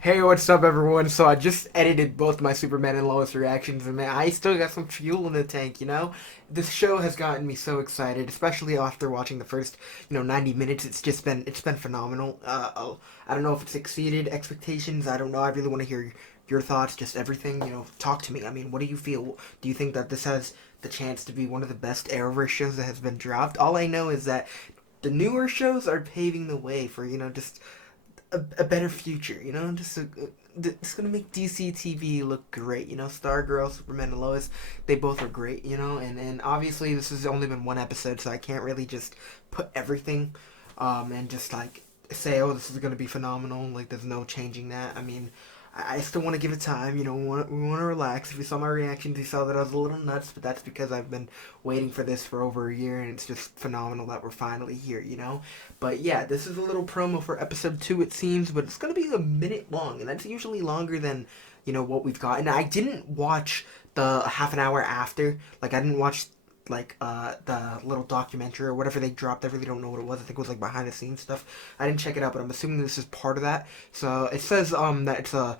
Hey, what's up, everyone? So I just edited both my Superman and Lois reactions, and man, I still got some fuel in the tank. This show has gotten me so excited, especially after watching the first, 90 minutes. It's been phenomenal. I don't know if it's exceeded expectations. I don't know. I really want to hear your thoughts, just everything. Talk to me. I mean, what do you feel? Do you think that this has the chance to be one of the best Arrowverse shows that has been dropped? All I know is that the newer shows are paving the way for just a better future. It's gonna make DC TV look great. Stargirl, Superman, and Lois, they both are great. And obviously this has only been one episode, so I can't really just put everything, and just like say, oh, this is gonna be phenomenal. Like, there's no changing that. I mean, I still want to give it time. We want to relax. If you saw my reactions, you saw that I was a little nuts, but that's because I've been waiting for this for over a year, and it's just phenomenal that we're finally here. But yeah, this is a little promo for episode 2, it seems, but it's going to be a minute long, and that's usually longer than, what we've got. And I didn't watch the half an hour after. Like, I didn't watch the little documentary or whatever they dropped. I really don't know what it was. I think it was like behind the scenes stuff. I didn't check it out, but I'm assuming this is part of that. So it says that it's a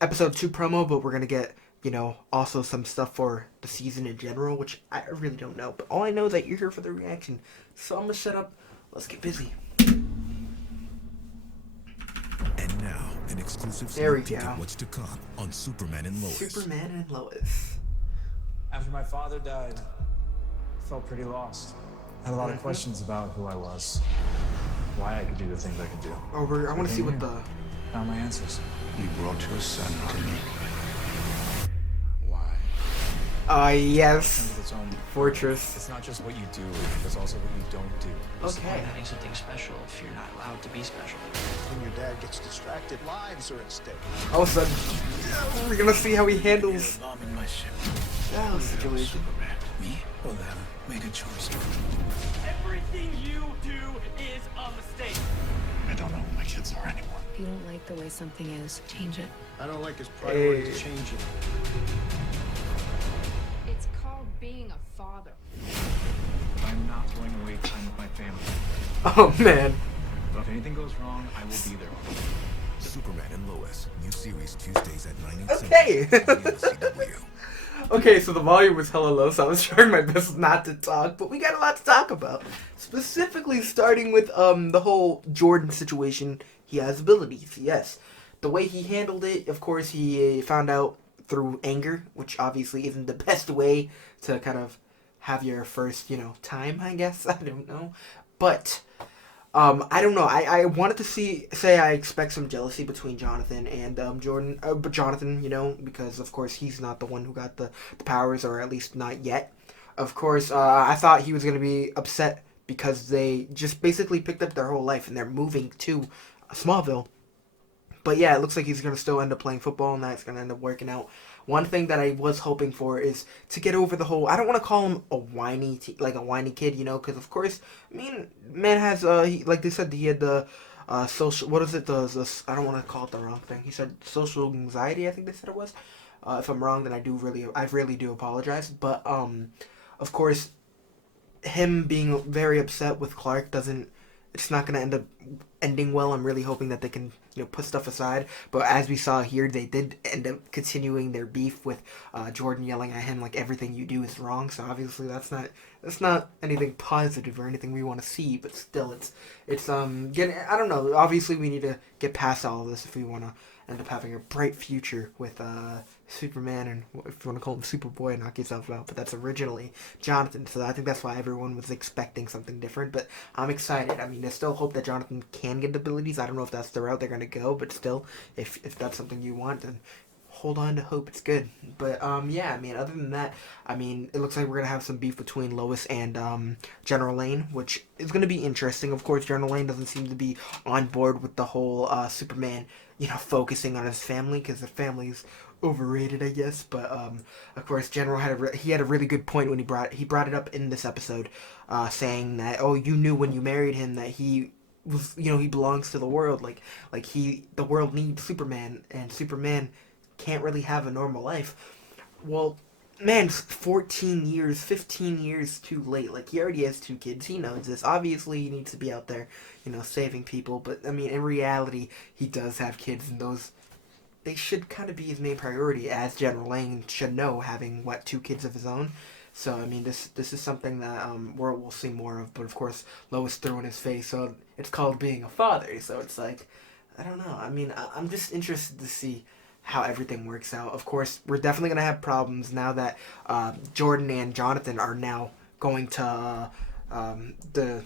episode 2 promo, but we're gonna get also some stuff for the season in general, which I really don't know. But all I know is that you're here for the reaction, so I'm gonna shut up. Let's get busy. And now, an exclusive There we sneak peek go. at what's to come on Superman and Lois. Superman and Lois. After my father died, I felt pretty lost. I had a lot of questions about who I was, why I could do the things I could do. I want to see what the. Found my answers. You brought your son to me. Why? Yes. Comes its own Fortress. It's not just what you do, it's also what you don't do. What's the point Okay. of having something special if you're not allowed to be special? When your dad gets distracted, lives are at stake. All of a sudden, we're gonna see how he handles I'm in my ship. that situation. Superman. Me or them? Make a choice. Everything you do is a mistake. I don't know who my kids are anymore. If you don't like the way something is, change it. I don't like his priorities Hey. changing. It's called being a father. I'm not going to waste time with my family. Oh man. But if anything goes wrong, I will be there. Superman and Lois. New series Tuesdays at 9 Okay. Central. on the CW. Okay, so the volume was hella low, so I was trying my best not to talk, but we got a lot to talk about. Specifically, starting with the whole Jordan situation. He has abilities, yes. The way he handled it, of course, he found out through anger, which obviously isn't the best way to kind of have your first, time, I guess. I don't know. But I don't know. I wanted to say I expect some jealousy between Jonathan and Jordan. But Jonathan, because of course he's not the one who got the powers, or at least not yet. Of course, I thought he was going to be upset because they just basically picked up their whole life and they're moving to Smallville. But yeah, it looks like he's going to still end up playing football, and that's going to end up working out. One thing that I was hoping for is to get over the whole. I don't want to call him a whiny kid, because of course, I mean, man has like they said, he had the social. What is it? The I don't want to call it the wrong thing. He said social anxiety. I think they said it was. If I'm wrong, then I really do apologize. But of course, him being very upset with Clark doesn't. It's not going to end up ending well. I'm really hoping that they can, put stuff aside. But as we saw here, they did end up continuing their beef with Jordan yelling at him like everything you do is wrong. So obviously that's not anything positive or anything we want to see. But still, it's getting. I don't know. Obviously, we need to get past all of this if we want to end up having a bright future with Superman, and if you want to call him Superboy, knock yourself out. But that's originally Jonathan, so I think that's why everyone was expecting something different. But I'm excited. I mean, there's still hope that Jonathan can get abilities. I don't know if that's the route they're going to go, but still, if that's something you want, then hold on to hope. It's good. But yeah, I mean, other than that, I mean, it looks like we're gonna have some beef between Lois and General Lane, which is gonna be interesting. Of course, General Lane doesn't seem to be on board with the whole Superman, focusing on his family, because the family's overrated, I guess. But of course, General had a really good point when he brought it up in this episode, saying that, oh, you knew when you married him that he was, he belongs to the world, the world needs Superman, and Superman can't really have a normal life. Well, Man, 14 years, 15 years too late. Like, he already has two kids. He knows this. Obviously, he needs to be out there, saving people. But, I mean, in reality, he does have kids, and those, they should kind of be his main priority, as General Lang should know, having, what, two kids of his own. So, I mean, this is something that we'll see more of. But, of course, Lois threw in his face. So, it's called being a father. So, it's like, I don't know. I mean, I'm just interested to see how everything works out. Of course, we're definitely gonna have problems now that Jordan and Jonathan are now going to the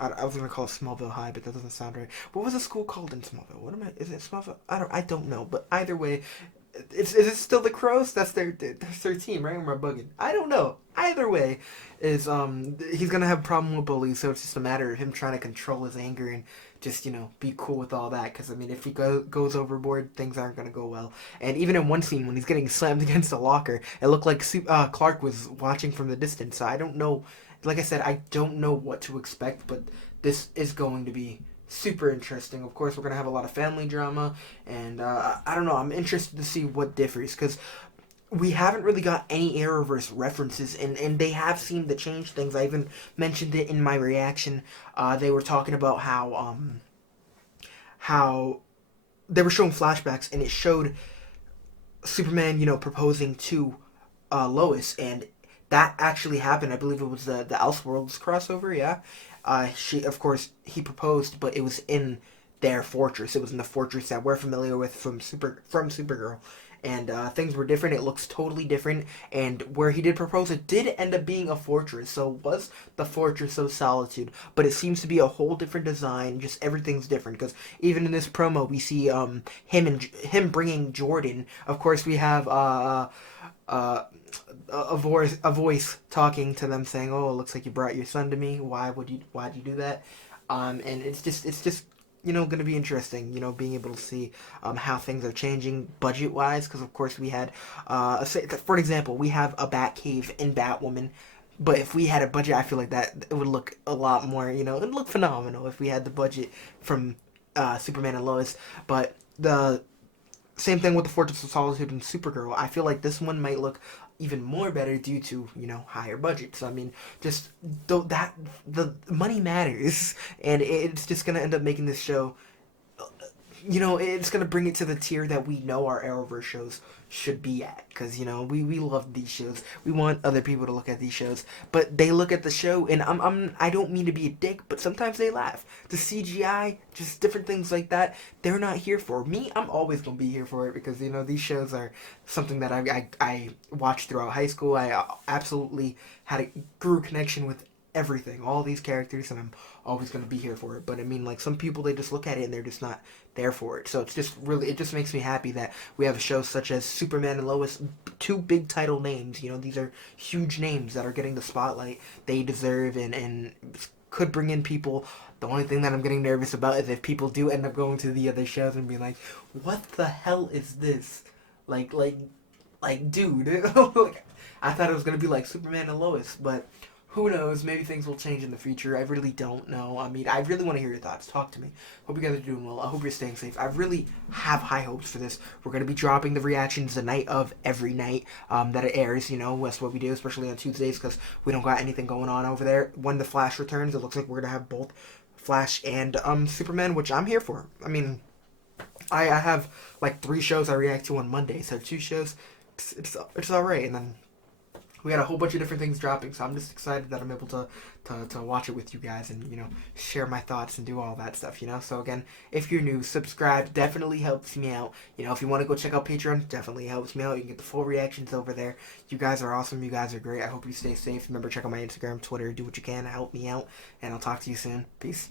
I was gonna call it Smallville High, but that doesn't sound right. What was the school called in Smallville? What am I? Is it Smallville? I don't know. But either way, is it still the Crows? That's their team, right? Or am I bugging? I don't know. Either way, is he's gonna have a problem with bullies, so it's just a matter of him trying to control his anger and just be cool with all that. Because I mean, if he goes overboard, things aren't gonna go well. And even in one scene when he's getting slammed against a locker, it looked like Clark was watching from the distance. So I don't know. Like I said, I don't know what to expect, but this is going to be super interesting. Of course, we're gonna have a lot of family drama, and I don't know. I'm interested to see what differs because we haven't really got any Arrowverse references, and they have seemed to change things. I even mentioned it in my reaction. They were talking about how they were showing flashbacks, and it showed Superman, proposing to Lois, and that actually happened. I believe it was the Elseworlds crossover. Yeah, of course, he proposed, but it was in their fortress. It was in the fortress that we're familiar with from Supergirl. And things were different. It looks totally different. And where he did propose, it did end up being a fortress. So it was the Fortress of Solitude. But it seems to be a whole different design. Just everything's different. Because even in this promo, we see him bringing Jordan. Of course, we have a voice talking to them saying, "Oh, it looks like you brought your son to me. Why'd you do that?" And it's just going to be interesting, being able to see how things are changing budget-wise, because, of course, we had, for example, we have a Batcave in Batwoman, but if we had a budget, I feel like that it would look a lot more, it would look phenomenal if we had the budget from Superman and Lois, but the same thing with the Fortress of Solitude and Supergirl. I feel like this one might look even more better due to higher budgets. I mean, just the money matters, and it's just gonna end up making this show. It's gonna bring it to the tier that we know our Arrowverse shows should be at, because we love these shows. We want other people to look at these shows, but they look at the show, and I don't mean to be a dick, but sometimes they laugh. The CGI, just different things like that, they're not here for me. I'm always gonna be here for it because these shows are something that I watched throughout high school. I absolutely grew a connection with everything, all these characters, and I'm always going to be here for it. But I mean, like, some people, they just look at it and they're just not there for it. So it just makes me happy that we have a show such as Superman and Lois, two big title names. These are huge names that are getting the spotlight they deserve, and could bring in people. The only thing that I'm getting nervous about is if people do end up going to the other shows and be like, what the hell is this? Like, dude, like, I thought it was going to be like Superman and Lois, but who knows? Maybe things will change in the future. I really don't know. I mean, I really want to hear your thoughts. Talk to me. Hope you guys are doing well. I hope you're staying safe. I really have high hopes for this. We're going to be dropping the reactions the night of every night that it airs. That's what we do, especially on Tuesdays, because we don't got anything going on over there. When the Flash returns, it looks like we're going to have both Flash and Superman, which I'm here for. I mean, I have like 3 shows I react to on Monday, so 2 shows, it's all right. And then we got a whole bunch of different things dropping, so I'm just excited that I'm able to watch it with you guys and share my thoughts and do all that stuff. So again, if you're new, subscribe, definitely helps me out. If you want to go check out Patreon, definitely helps me out. You can get the full reactions over there. You guys are awesome. You guys are great. I hope you stay safe. Remember, check out my Instagram, Twitter. Do what you can to help me out, and I'll talk to you soon. Peace.